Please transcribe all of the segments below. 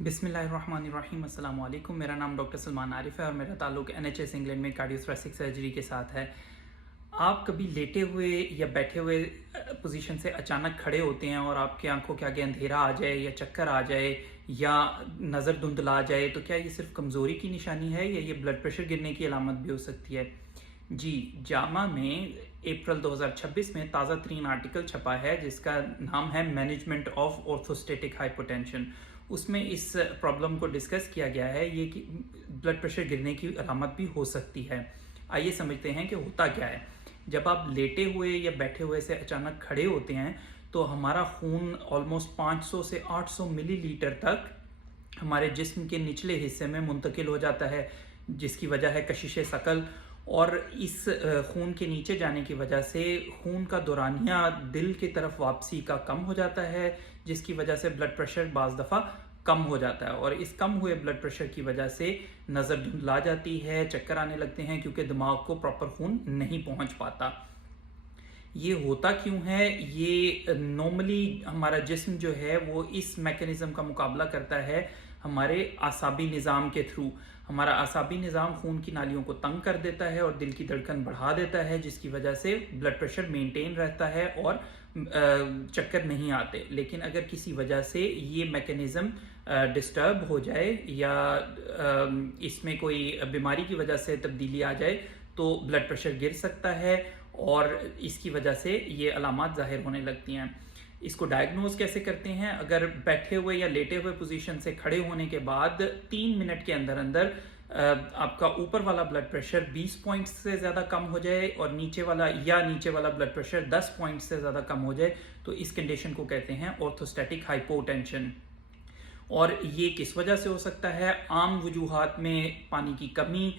बिस्मिल्लाहिर्रहमानिर्रहीम अस्सलाम वालेकुम। मेरा नाम डॉक्टर सलमान आरिफ है और मेरा ताल्लुक़ NHS इंग्लैंड में कार्डियोथोरेसिक सर्जरी के साथ है। आप कभी लेटे हुए या बैठे हुए पोजीशन से अचानक खड़े होते हैं और आपकी आंखों के आगे अंधेरा आ जाए या चक्कर आ जाए या नज़र धुंधला आ जाए, तो क्या ये सिर्फ कमज़ोरी की निशानी है या ये ब्लड प्रेशर गिरने की अलामत भी हो सकती है? जी, जामा में अप्रैल 2026 में ताज़ा तरीन आर्टिकल छपा है जिसका नाम है मैनेजमेंट ऑफ ऑर्थोस्टेटिक हाइपोटेंशन। उसमें इस प्रॉब्लम को डिस्कस किया गया है ये कि ब्लड प्रेशर गिरने की अलामत भी हो सकती है। आइए समझते हैं कि होता क्या है। जब आप लेटे हुए या बैठे हुए से अचानक खड़े होते हैं तो हमारा खून ऑलमोस्ट 500 से 800 मिलीलीटर तक हमारे जिस्म के निचले हिस्से में मुंतकिल हो जाता है, जिसकी वजह है कशिश शकल। और इस खून के नीचे जाने की वजह से खून का दौरानिया दिल की तरफ वापसी का कम हो जाता है, जिसकी वजह से ब्लड प्रेशर बाज़ दफ़ा कम हो जाता है। और इस कम हुए ब्लड प्रेशर की वजह से नज़र धुंधला जाती है, चक्कर आने लगते हैं क्योंकि दिमाग को प्रॉपर खून नहीं पहुंच पाता। ये होता क्यों है? ये नॉर्मली हमारा जिस्म जो है वो इस मैकेनिज़्म का मुकाबला करता है हमारे आसाबी निज़ाम के थ्रू। हमारा आसाबी निज़ाम खून की नालियों को तंग कर देता है और दिल की धड़कन बढ़ा देता है, जिसकी वजह से ब्लड प्रेशर मेंटेन रहता है और चक्कर नहीं आते। लेकिन अगर किसी वजह से ये मैकेनिज़्म डिस्टर्ब हो जाए या इसमें कोई बीमारी की वजह से तब्दीली आ जाए तो ब्लड प्रेशर गिर सकता है और इसकी वजह से ये अलामात ज़ाहिर होने लगती हैं। इसको डायग्नोज कैसे करते हैं? अगर बैठे हुए या लेटे हुए पोजीशन से खड़े होने के बाद 3 मिनट के अंदर अंदर आपका ऊपर वाला ब्लड प्रेशर 20 पॉइंट्स से ज़्यादा कम हो जाए और नीचे वाला ब्लड प्रेशर 10 पॉइंट्स से ज़्यादा कम हो जाए तो इस कंडीशन को कहते हैं ऑर्थोस्टैटिक हाइपोटेंशन। और ये किस वजह से हो सकता है? आम वजूहात में पानी की कमी,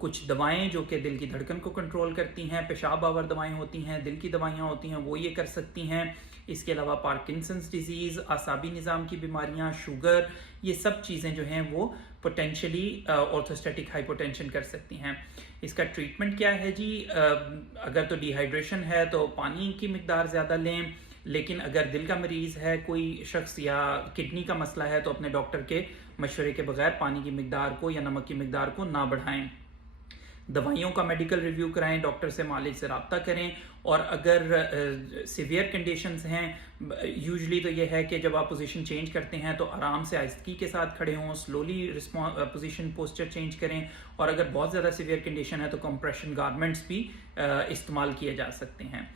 कुछ दवाएं जो कि दिल की धड़कन को कंट्रोल करती हैं, पेशाब आवर दवाएं होती हैं, दिल की दवाइयां होती हैं, वो ये कर सकती हैं। इसके अलावा पार्किंसंस डिजीज़, आसाबी निज़ाम की बीमारियां, शुगर, ये सब चीज़ें जो हैं वो पोटेंशली ऑर्थोस्टैटिक हाइपोटेंशन कर सकती हैं। इसका ट्रीटमेंट क्या है जी? अगर तो डिहाइड्रेशन है तो पानी की मिकदार ज़्यादा लें, लेकिन अगर दिल का मरीज़ है कोई शख्स या किडनी का मसला है तो अपने डॉक्टर के मशवरे के बगैर पानी की मिकदार को या नमक की मिकदार को ना बढ़ाएं। दवाइयों का मेडिकल रिव्यू कराएं, डॉक्टर से मालिक से रब्ता करें। और अगर सिवियर कंडीशंस हैं, यूजुअली तो ये है कि जब आप पोजीशन चेंज करते हैं तो आराम से आहिस्तगी के साथ खड़े हों, स्लोली पोजीशन पोस्चर चेंज करें। और अगर बहुत ज़्यादा सिवियर कंडीशन है तो कंप्रेशन गारमेंट्स भी इस्तेमाल किए जा सकते हैं।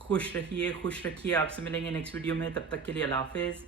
खुश रहिए, खुश रखिए। आपसे मिलेंगे नेक्स्ट वीडियो में, तब तक के लिए अल्लाह हाफिज़।